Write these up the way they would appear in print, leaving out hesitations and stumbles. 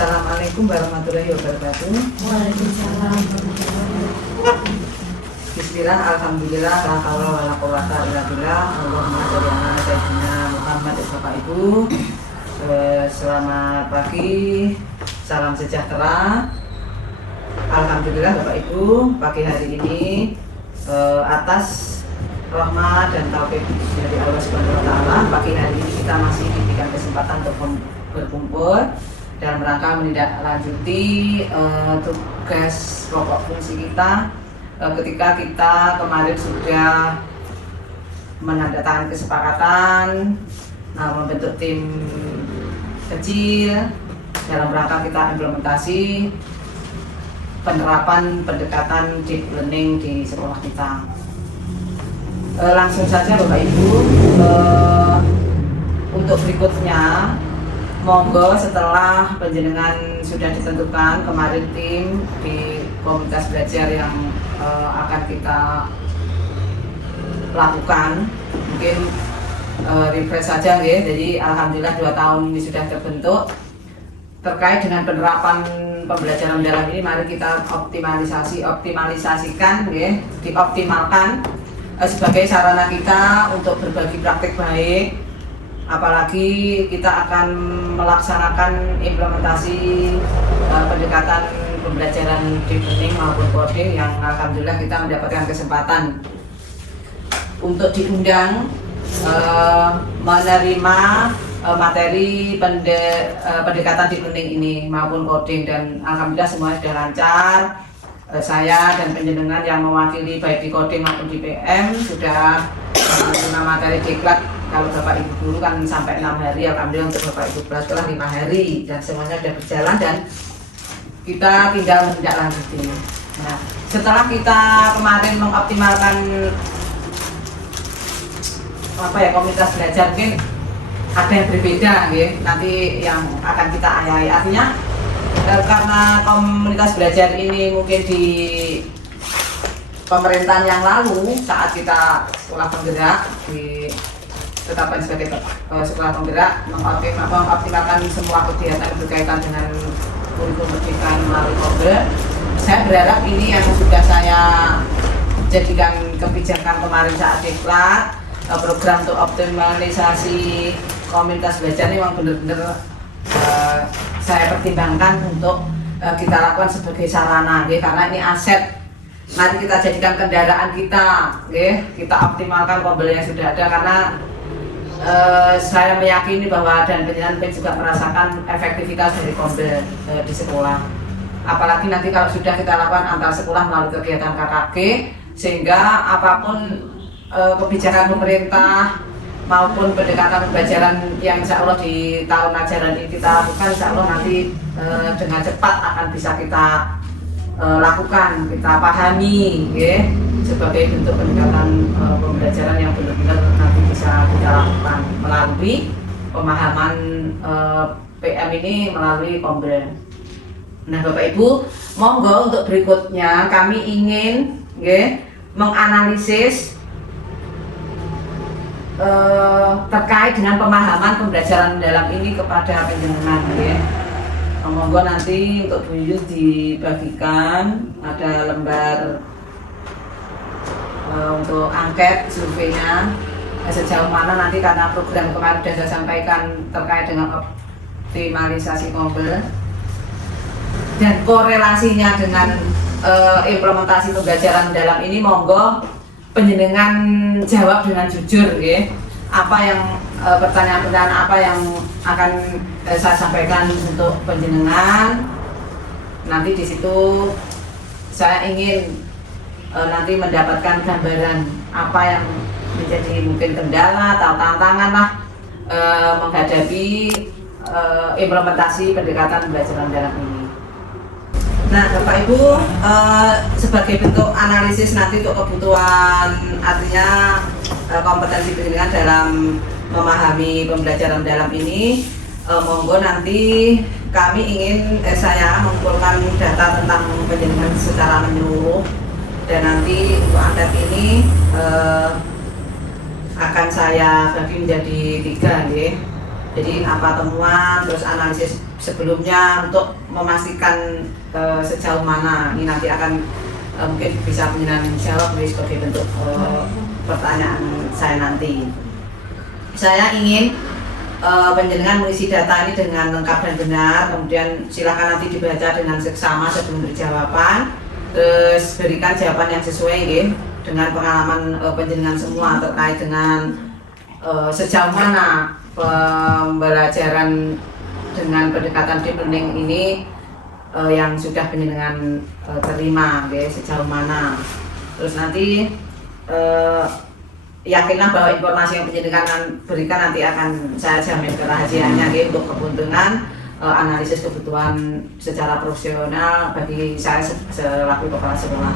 Assalamualaikum warahmatullahi wabarakatuh. Waalaikumsalam. Bismillah, alhamdulillah, la haula wala quwwata illa billah. Allahumma sholli ala sayyidina Muhammad. Bapak Ibu, selamat pagi, salam sejahtera. Alhamdulillah Bapak Ibu, pagi hari ini atas rahmat dan taufik dari Allah Subhanahu wa taala, pagi hari ini kita masih diberikan kesempatan untuk berkumpul dalam rangka menindaklanjuti tugas pokok fungsi kita ketika kita kemarin sudah menandatangani kesepakatan membentuk tim kecil dalam rangka kita implementasi penerapan pendekatan deep learning di sekolah kita. Langsung saja Bapak Ibu, untuk berikutnya monggo setelah penjenengan sudah ditentukan kemarin tim di komunitas belajar yang akan kita lakukan, mungkin refresh saja ya. Jadi alhamdulillah 2 tahun ini sudah terbentuk. Terkait dengan penerapan pembelajaran dalam ini, mari kita optimalisasikan ya, dioptimalkan sebagai sarana kita untuk berbagi praktik baik, apalagi kita akan melaksanakan implementasi pendekatan pembelajaran deep learning maupun coding yang alhamdulillah kita mendapatkan kesempatan untuk diundang menerima materi pendekatan deep learning ini maupun coding, dan alhamdulillah semuanya sudah lancar. Saya dan penjenengan yang mewakili baik di coding maupun di PM sudah menerima materi diklat. Kalau Bapak Ibu guru kan sampai 6 hari, alhamdulillah untuk Bapak Ibu kelas sekolah 5 hari, dan semuanya sudah berjalan dan kita tinggal menindaklanjuti. Nah, setelah kita kemarin mengoptimalkan komunitas belajar, mungkin ada yang berbeda ya, nanti yang akan kita ayahi. Artinya karena komunitas belajar ini mungkin di pemerintahan yang lalu saat kita sekolah penggerak ditetapkan sebagai sekolah penggerak, mengoptimalkan semua kegiatan berkaitan dengan kurikulum pendidikan melalui kode. Saya berharap ini yang sudah saya jadikan kebijakan kemarin saat diklat, program untuk optimalisasi komunitas belajar ini memang benar-benar saya pertimbangkan untuk kita lakukan sebagai sarana ya, karena ini aset. Mari kita jadikan kendaraan kita ya, kita optimalkan kombel yang sudah ada, karena saya meyakini bahwa dan penjenengan juga merasakan efektivitas dari kombel di sekolah. Apalagi nanti kalau sudah kita lakukan antar sekolah melalui kegiatan KKG, sehingga apapun kebijakan pemerintah maupun pendekatan pembelajaran yang insya Allah di tahun ajaran ini kita lakukan, insya Allah nanti dengan cepat akan bisa kita lakukan, kita pahami ya, sebagai bentuk pendekatan pembelajaran yang benar-benar nanti bisa kita lakukan melalui pemahaman PM ini melalui kombel. Nah Bapak Ibu, monggo untuk berikutnya kami ingin ya, menganalisis terkait dengan pemahaman pembelajaran dalam ini kepada penjenengan ya. Monggo nanti untuk Bu Yus dibagikan ada lembar untuk angket surveinya sejauh mana nanti, karena program kemarin sudah saya sampaikan terkait dengan optimalisasi kombel dan korelasinya dengan implementasi pembelajaran dalam ini. Monggo penjenengan jawab dengan jujur ya, apa yang pertanyaan-pertanyaan apa yang akan saya sampaikan untuk penjenengan. Nanti di situ saya ingin nanti mendapatkan gambaran apa yang menjadi mungkin kendala atau tantangan lah menghadapi implementasi pendekatan pembelajaran dalam ini. Nah Bapak Ibu, sebagai bentuk analisis nanti untuk kebutuhan, artinya kompetensi pendidikan dalam memahami pembelajaran dalam ini, monggo nanti kami ingin saya mengumpulkan data tentang penjenengan secara menyeluruh, dan nanti untuk angket ini akan saya bagi menjadi 3 ya. Jadi apa temuan, terus analisis sebelumnya untuk memastikan sejauh mana ini nanti akan mungkin bisa penjelasan jawab sebagai bentuk pertanyaan saya nanti. Saya ingin penjenengan mengisi data ini dengan lengkap dan benar, kemudian silakan nanti dibaca dengan seksama sebelum berjawaban, terus berikan jawaban yang sesuai ya, dengan pengalaman penjenengan semua terkait dengan sejauh mana pembelajaran dengan pendekatan deep learning ini yang sudah penjenengan terima ya, sejauh mana. Terus nanti yakinlah bahwa informasi yang penjenengan berikan nanti akan saya jamin kerahasiaannya ya, untuk keuntungan analisis kebutuhan secara profesional bagi saya selaku kepala sekolah.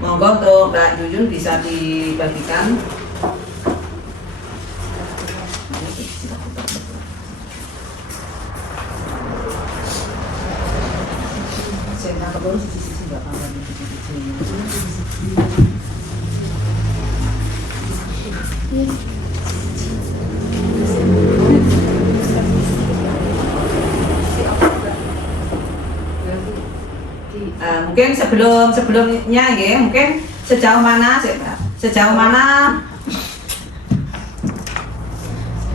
Monggo untuk Mbak Yuyun bisa dibagikan. Mungkin sebelumnya ya, mungkin sejauh mana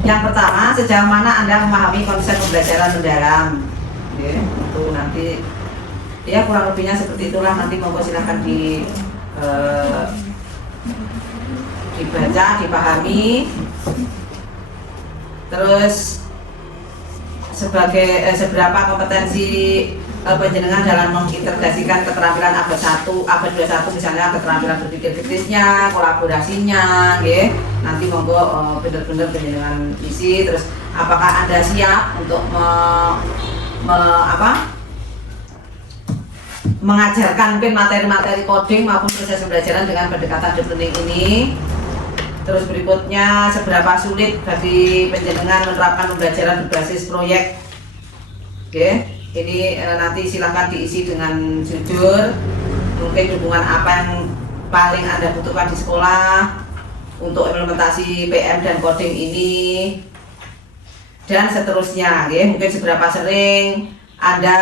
yang pertama, sejauh mana Anda memahami konsep pembelajaran mendalam ya, itu nanti ya kurang lebihnya seperti itulah, nanti monggo silahkan dibaca, dipahami. Terus seberapa kompetensi penjenengan dalam mengintegrasikan keterampilan abad 1, abad 21 misalnya keterampilan berpikir kritisnya, kolaborasinya, ya. Nanti monggo benar-benar penjenengan isi. Terus apakah Anda siap untuk mengajarkan mungkin materi-materi coding maupun proses pembelajaran dengan pendekatan deep learning ini. Terus berikutnya, seberapa sulit bagi penjenengan menerapkan pembelajaran berbasis proyek. Oke. Ini nanti silahkan diisi dengan jujur, mungkin dukungan apa yang paling Anda butuhkan di sekolah untuk implementasi PM dan coding ini, dan seterusnya ya. Mungkin seberapa sering Anda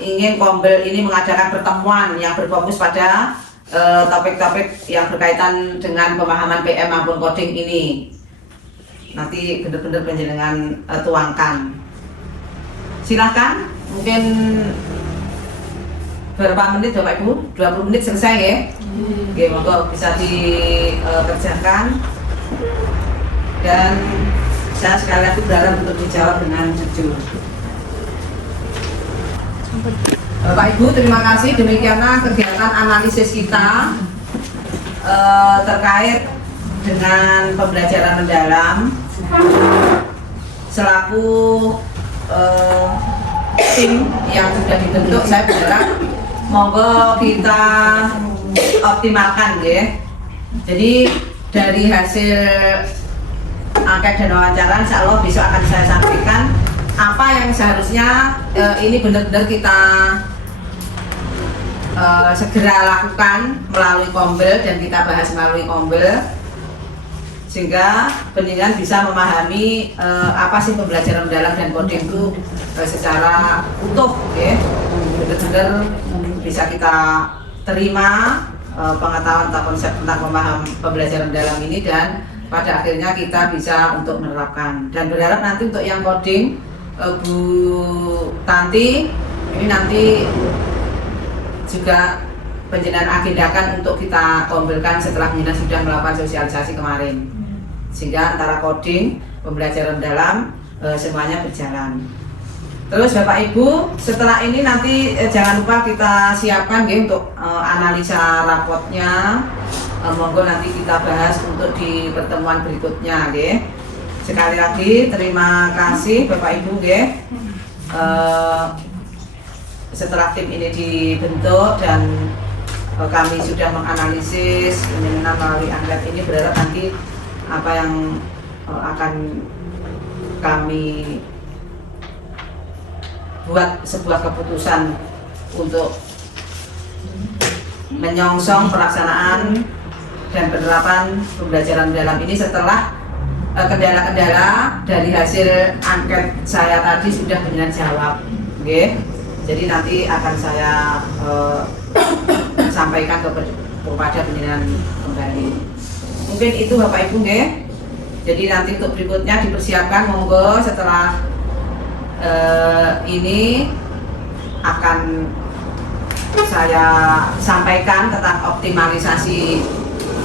ingin Kombel ini mengadakan pertemuan yang berfokus pada topik-topik yang berkaitan dengan pemahaman PM maupun coding ini. Nanti benar-benar penjenengan tuangkan. Silahkan. Mungkin berapa menit Bapak Ibu? 20 menit selesai ya? Oke, monggo bisa dikerjakan. Dan saya sekali lagi berharap untuk dijawab dengan jujur. Bapak Ibu, terima kasih. Demikianlah kegiatan analisis kita terkait dengan pembelajaran mendalam selaku tim yang sudah dibentuk. Saya berharap monggo kita optimalkan ya. Jadi dari hasil angket dan wawancara, insya Allah besok akan saya sampaikan apa yang seharusnya ini benar-benar kita segera lakukan melalui Kombel, dan kita bahas melalui Kombel sehingga penjenengan bisa memahami apa sih pembelajaran mendalam dan coding itu secara utuh ya, benar-benar bisa kita terima pengetahuan atau konsep tentang pembelajaran mendalam ini, dan pada akhirnya kita bisa untuk menerapkan. Dan berharap nanti untuk yang coding Bu Tanti ini nanti juga penjenengan agendakan untuk kita kombelkan setelah penjenengan sudah melakukan sosialisasi kemarin, sehingga antara coding, pembelajaran dalam semuanya berjalan. Terus Bapak Ibu, setelah ini nanti jangan lupa kita siapkan ya untuk analisa rapotnya. Monggo nanti kita bahas untuk di pertemuan berikutnya ya. Sekali lagi terima kasih Bapak Ibu ya. Setelah tim ini dibentuk dan kami sudah menganalisis penjenengan melalui angket ini, berharap nanti apa yang akan kami buat sebuah keputusan untuk menyongsong pelaksanaan dan penerapan pembelajaran dalam ini setelah kendala-kendala dari hasil angket saya tadi sudah benar jawab, okay? Jadi nanti akan saya sampaikan kepada penjenengan kembali. Mungkin itu Bapak Ibu, okay? Jadi nanti untuk berikutnya dipersiapkan, monggo setelah ini akan saya sampaikan tentang optimalisasi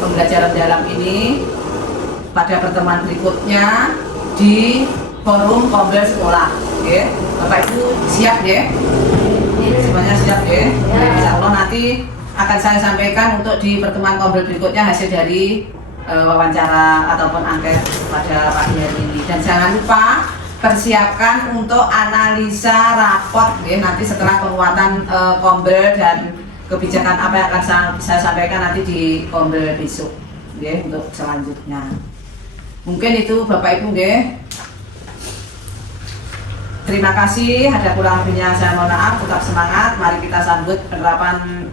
pembelajaran dalam ini pada pertemuan berikutnya di forum Kombel sekolah. Oke, Bapak Ibu siap ya? Semuanya siap ya? Insya Allah nanti akan saya sampaikan untuk di pertemuan Kombel berikutnya hasil dari wawancara ataupun angket pada pagi hari ini. Dan jangan lupa persiapkan untuk analisa raport ya, nanti setelah penguatan Kombel dan kebijakan apa yang akan saya sampaikan nanti di Kombel besok ya, untuk selanjutnya. Mungkin itu Bapak Ibu nggih. Terima kasih, ada kurang lebihnya saya mohon maaf, tetap semangat. Mari kita sambut penerapan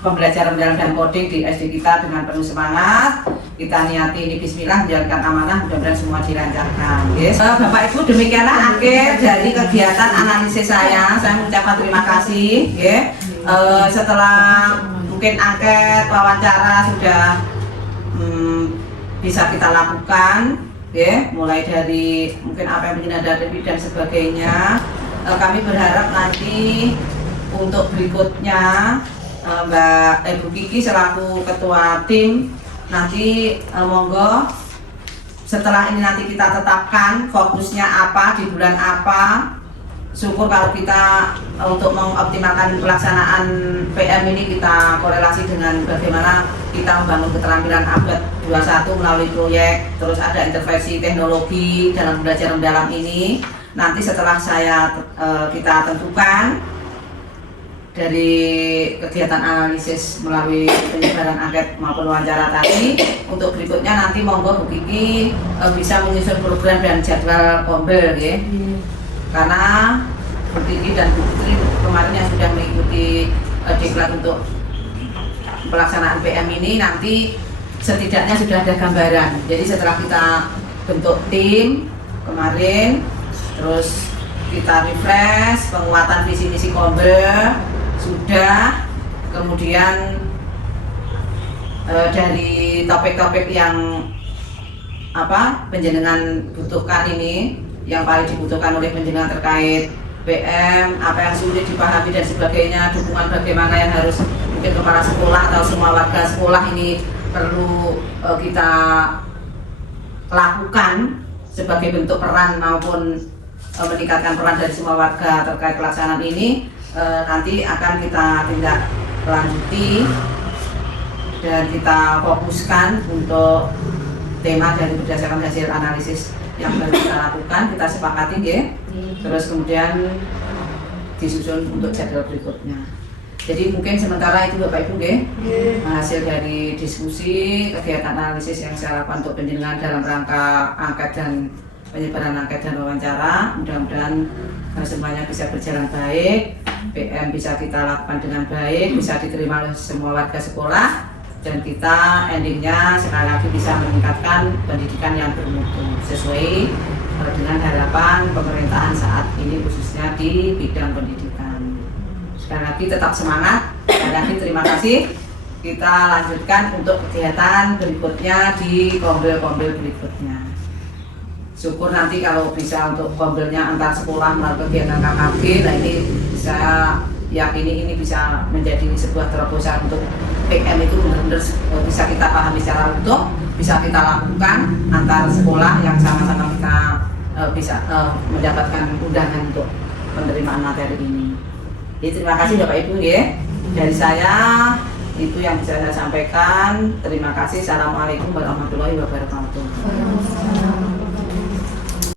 pembelajaran mendalam dan coding di SD kita dengan penuh semangat. Kita niati ini bismillah, menjalankan amanah, mudah-mudahan semua dilancarkan. Yes. Bapak Ibu, demikianlah akhir dari kegiatan analisis saya. Saya mengucapkan terima kasih. Yeah. Setelah mungkin angket, wawancara sudah bisa kita lakukan, ya, mulai dari mungkin apa yang menjadi dan sebagainya. Kami berharap nanti untuk berikutnya Mbak Ibu Kiki selaku ketua tim nanti monggo setelah ini nanti kita tetapkan fokusnya apa di bulan apa. Syukur kalau kita untuk mengoptimalkan pelaksanaan PM ini kita korelasi dengan bagaimana kita membangun keterampilan abad 21 melalui proyek, terus ada intervensi teknologi dalam belajar mendalam ini. Nanti setelah kita tentukan dari kegiatan analisis melalui penyebaran angket maupun wawancara tadi, untuk berikutnya nanti monggo Bu Kiki bisa menyusun program dan jadwal Kombel ya. Karena Bu Kiki dan Bu Putri kemarin yang sudah mengikuti diklat untuk pelaksanaan PM ini, nanti setidaknya sudah ada gambaran. Jadi setelah kita bentuk tim kemarin, terus kita refresh penguatan visi misi Kombel sudah, kemudian dari topik-topik yang penjenengan butuhkan ini, yang paling dibutuhkan oleh penjenengan terkait PM, apa yang sulit dipahami dan sebagainya, dukungan bagaimana yang harus mungkin kepala sekolah atau semua warga sekolah ini perlu kita lakukan sebagai bentuk peran maupun meningkatkan peran dari semua warga terkait pelaksanaan ini, nanti akan kita tindak lanjuti dan kita fokuskan untuk tema dari berdasarkan hasil analisis yang baru kita lakukan, kita sepakati ya. Terus kemudian disusun untuk jadwal berikutnya. Jadi mungkin sementara itu Bapak Ibu ya, hasil dari diskusi kegiatan analisis yang saya lakukan untuk penjenengan dalam rangka angket dan penyebaran angket dan wawancara. Mudah-mudahan semuanya bisa berjalan baik, PM bisa kita lakukan dengan baik, bisa diterima oleh semua warga sekolah, dan kita endingnya sekali lagi bisa meningkatkan pendidikan yang bermutu sesuai dengan harapan pemerintahan saat ini, khususnya di bidang pendidikan. Sekali lagi tetap semangat, sekali lagi terima kasih. Kita lanjutkan untuk kegiatan berikutnya di Kombel-Kombel berikutnya. Syukur nanti kalau bisa untuk Kombelnya antar sekolah melalui kegiatan KKB, nah ini saya yakini ini bisa menjadi sebuah terobosan untuk PM itu benar-benar bisa kita pahami secara utuh, bisa kita lakukan antar sekolah yang sama-sama kita bisa mendapatkan undangan untuk penerimaan materi ini. Jadi terima kasih Bapak Ibu ya. Dari saya itu yang bisa saya sampaikan. Terima kasih. Assalamualaikum warahmatullahi wabarakatuh.